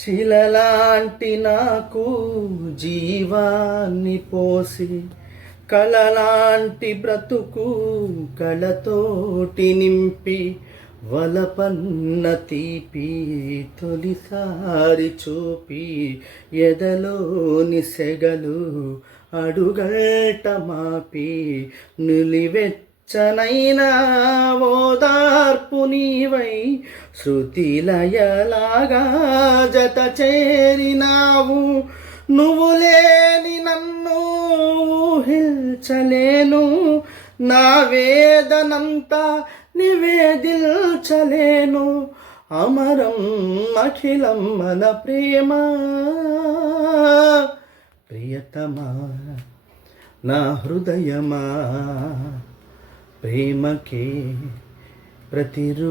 శిలలాంటి నాకు జీవాన్ని పోసి కలలాంటి బ్రతుకు కళతోటి నింపి వలపన్న తీపి తొలిసారి చూపి ఎదలోని సెగలు అడుగల్ట మాపి నిలివెచ్చనైనా ఓదార్పు నీవై శృతిలయలాగా జత చేరినావు. నువ్వు లేని నన్ను ఊహించలేను, నా వేదనంతా నివేదించలేను. అమరం అఖిలం మన ప్రేమ ప్రియతమా నా హృదయమా, ప్రేమకే ప్రతిరూపమా.